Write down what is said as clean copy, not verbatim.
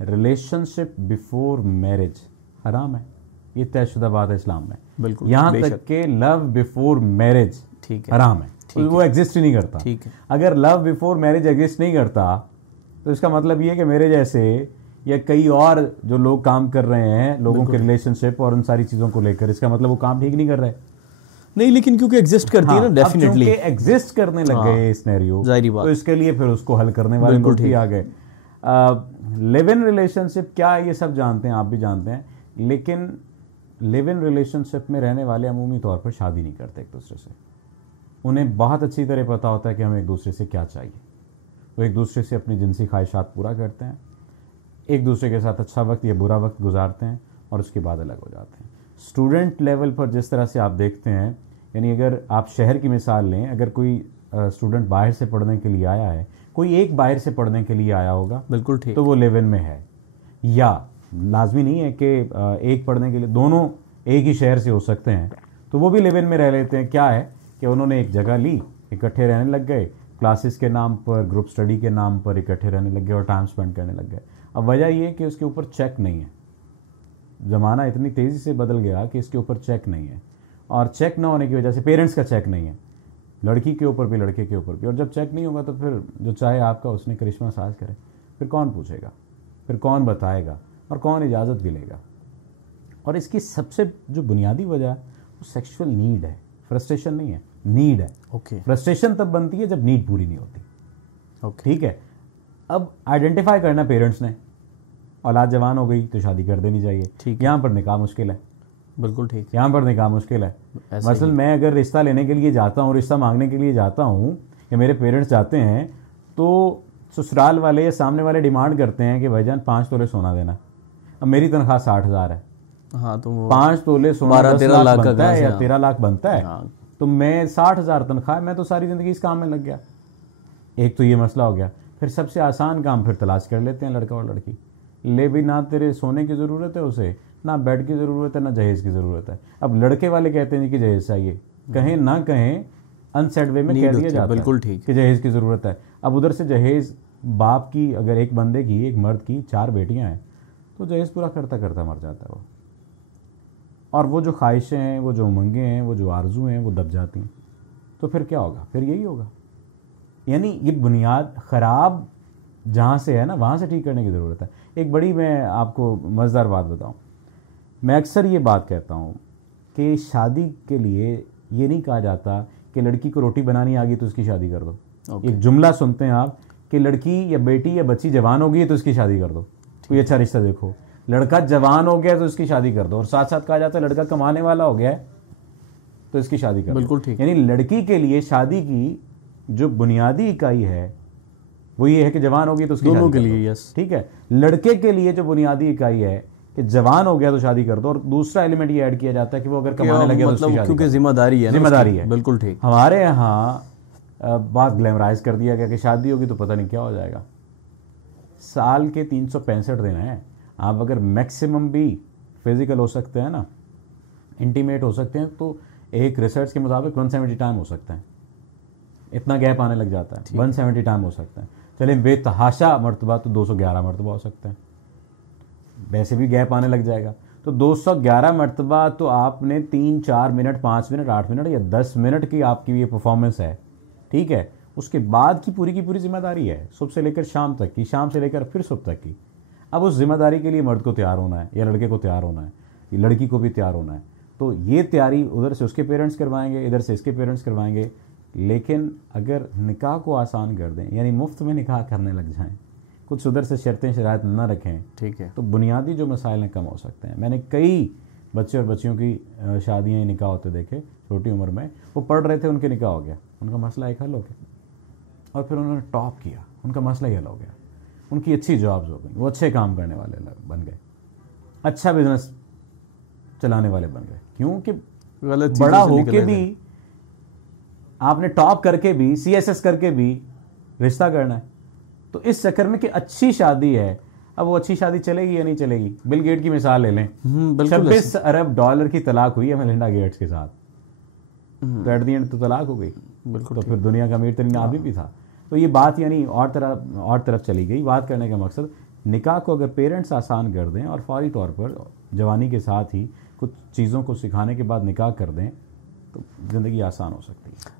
Relationship before marriage हराम है, ये तयशुदा बात है इस्लाम में। बिल्कुल, यहाँ तक के लव बिफोर मैरिज हराम है, वो एग्जिस्ट ही नहीं करता। ठीक है, अगर लव बिफोर मैरिज एग्जिस्ट नहीं करता तो इसका मतलब ये है कि मेरे जैसे या कई और जो लोग काम कर रहे हैं लोगों के रिलेशनशिप और उन सारी चीजों को लेकर, इसका मतलब वो काम ठीक नहीं कर रहे। नहीं, लेकिन क्योंकि एग्जिस्ट करती है ना, डेफिनेटली एग्जिस्ट करने लग गए सिनेरियो, जाहिर बात, तो इसके लिए फिर उसको हल करने वाले लोग भी आ गए। लिव इन रिलेशनशिप क्या है ये सब जानते हैं, आप भी जानते हैं, लेकिन लिव इन रिलेशनशिप में रहने वाले अमूमी तौर पर शादी नहीं करते एक दूसरे से। उन्हें बहुत अच्छी तरह पता होता है कि हमें एक दूसरे से क्या चाहिए, वो एक दूसरे से अपनी जिनसी ख्वाहिशात पूरा करते हैं, एक दूसरे के साथ अच्छा वक्त या बुरा वक्त गुजारते हैं और उसके बाद अलग हो जाते हैं। स्टूडेंट लेवल पर जिस तरह से आप देखते हैं, यानी अगर आप शहर की मिसाल लें, अगर कोई स्टूडेंट बाहर से पढ़ने के लिए आया है, कोई एक बाहर से पढ़ने के लिए आया होगा, बिल्कुल ठीक, तो वो लिव इन में है। या लाजमी नहीं है कि एक पढ़ने के लिए दोनों एक ही शहर से हो सकते हैं, तो वो भी लिव इन में रह लेते हैं। क्या है कि उन्होंने एक जगह ली, इकट्ठे रहने लग गए, क्लासेस के नाम पर, ग्रुप स्टडी के नाम पर इकट्ठे रहने लग गए और टाइम स्पेंड करने लग गए। अब वजह ये कि उसके ऊपर चेक नहीं है, ज़माना इतनी तेज़ी से बदल गया कि इसके ऊपर चेक नहीं है, और चेक ना होने की वजह से पेरेंट्स का चेक नहीं है, लड़की के ऊपर भी लड़के के ऊपर भी। और जब चेक नहीं होगा तो फिर जो चाहे आपका उसने करिश्मा साज करे, फिर कौन पूछेगा, फिर कौन बताएगा और कौन इजाज़त भी लेगा। और इसकी सबसे जो बुनियादी वजह है वो सेक्सुअल नीड है, फ्रस्ट्रेशन नहीं है, नीड है। ओके, फ्रस्ट्रेशन तब बनती है जब नीड पूरी नहीं होती। ओके, ठीक है। अब आइडेंटिफाई करना पेरेंट्स ने, औलाद जवान हो गई तो शादी कर देनी चाहिए, ठीक, यहाँ पर निकाह मुश्किल है, बिल्कुल ठीक, यहाँ पर निकाह मुश्किल है। मसलन मैं अगर रिश्ता लेने के लिए जाता हूँ, रिश्ता मांगने के लिए जाता हूँ, या मेरे पेरेंट्स जाते हैं, तो ससुराल वाले या सामने वाले डिमांड करते हैं कि भाईजान 5 तोले सोना देना। अब मेरी तनख्वाह 60,000 है, हाँ, तो 5 तोले सोना 10 लाख बनता है या 13 लाख बनता है, तो मैं 60,000 तनख्वाह, मैं तो सारी ज़िंदगी इस काम में लग गया। एक तो ये मसला हो गया। फिर सबसे आसान काम फिर तलाश कर लेते हैं लड़का और लड़की, ले भी ना तेरे सोने की ज़रूरत है उसे, ना बेड की ज़रूरत है, ना जहेज़ की ज़रूरत है। अब लड़के वाले कहते हैं कि जहेज़ चाहिए, कहें ना कहें अनसेड वे में कह दिया जाता है, बिल्कुल ठीक, कि जहेज़ की ज़रूरत है। अब उधर से जहेज़ बाप की, अगर एक बंदे की, एक मर्द की 4 बेटियाँ हैं, तो जहेज़ पूरा करता करता मर जाता है वो, और वो जो ख्वाहिशें हैं, वो जो उमंगें हैं, वो जो आरजू हैं, वो दब जाती हैं। तो फिर क्या होगा? फिर यही होगा। यानी ये बुनियाद ख़राब जहाँ से है ना, वहाँ से ठीक करने की ज़रूरत है। एक बड़ी मैं आपको मज़ेदार बात बताऊँ, मैं अक्सर ये बात कहता हूँ कि शादी के लिए ये नहीं कहा जाता कि लड़की को रोटी बनानी आ गई तो उसकी शादी कर दो। एक जुमला सुनते हैं आप कि लड़की या बेटी या बच्ची जवान हो गई तो इसकी शादी कर दो, कोई अच्छा रिश्ता देखो। लड़का जवान हो गया तो इसकी शादी कर दो, और साथ साथ कहा जाता है लड़का कमाने वाला हो गया है तो इसकी शादी कर दो। बिल्कुल ठीक। यानी लड़की के लिए शादी की जो बुनियादी इकाई है वो ये है कि जवान हो गई तो उसकी दोनों शादी के कर लिए, दो। यस, ठीक है। लड़के के लिए जो बुनियादी इकाई है कि जवान हो गया तो शादी कर दो, और दूसरा एलिमेंट ये ऐड किया जाता है कि वो अगर कमाने लगे तो उसकी शादी, क्योंकि जिम्मेदारी है, जिम्मेदारी है। बिल्कुल ठीक। हमारे यहाँ बात ग्लैमराइज कर दिया गया कि शादी होगी तो पता नहीं क्या हो जाएगा। साल के 365 दिन हैं, आप अगर मैक्सिमम भी फिजिकल हो सकते हैं ना, इंटीमेट हो सकते हैं, तो एक रिसर्च के मुताबिक 170 टाइम हो सकते हैं। इतना गैप आने लग जाता है, 170 टाइम हो सकते हैं। चले बेतहाशा मरतबा तो 211 मरतबा हो सकते हैं, वैसे भी गैप आने लग जाएगा। तो 211 मरतबा तो आपने 3, 4 मिनट, 5 मिनट, 8 मिनट या 10 मिनट की आपकी ये परफॉर्मेंस है, ठीक है। उसके बाद की पूरी जिम्मेदारी है, सुबह से लेकर शाम तक की, शाम से लेकर फिर सुबह तक की। अब उस जिम्मेदारी के लिए मर्द को तैयार होना है, या लड़के को तैयार होना है, या लड़की को भी तैयार होना है। तो ये तैयारी उधर से उसके पेरेंट्स करवाएंगे, इधर से इसके पेरेंट्स करवाएंगे। लेकिन अगर निकाह को आसान कर दें, यानी मुफ्त में निकाह करने लग जाएं, कुछ उधर से शर्तें शराइत न रखें, ठीक है, तो बुनियादी जो मसाइल हैं कम हो सकते हैं। मैंने कई बच्चे और बच्चियों की शादियाँ निकाह होते देखे छोटी उम्र में, वो पढ़ रहे थे, उनके निकाह हो गया, उनका मसला एक हल हो गया, और फिर उन्होंने टॉप किया, उनका मसला ही हल हो गया, उनकी अच्छी जॉब्स हो गई, वो अच्छे काम करने वाले बन गए, अच्छा बिजनेस चलाने वाले बन गए। क्योंकि बड़ा होके भी आपने टॉप करके भी, CSS करके भी रिश्ता करना है, तो इस चक्कर में कि अच्छी शादी है, अब वो अच्छी शादी चलेगी या नहीं चलेगी। बिल गेट की मिसाल ले लें, 26 अरब डॉलर की तलाक हुई है मेलिंडा गेट्स के साथ, तो एट द एंड तो तलाक हो गई, बिल्कुल। तो फिर दुनिया का अमीर तरीन आदमी भी था। तो ये बात यानी और तरफ चली गई। बात करने का मकसद निकाह को अगर पेरेंट्स आसान कर दें और फौरी तौर पर जवानी के साथ ही कुछ चीज़ों को सिखाने के बाद निकाह कर दें तो ज़िंदगी आसान हो सकती है।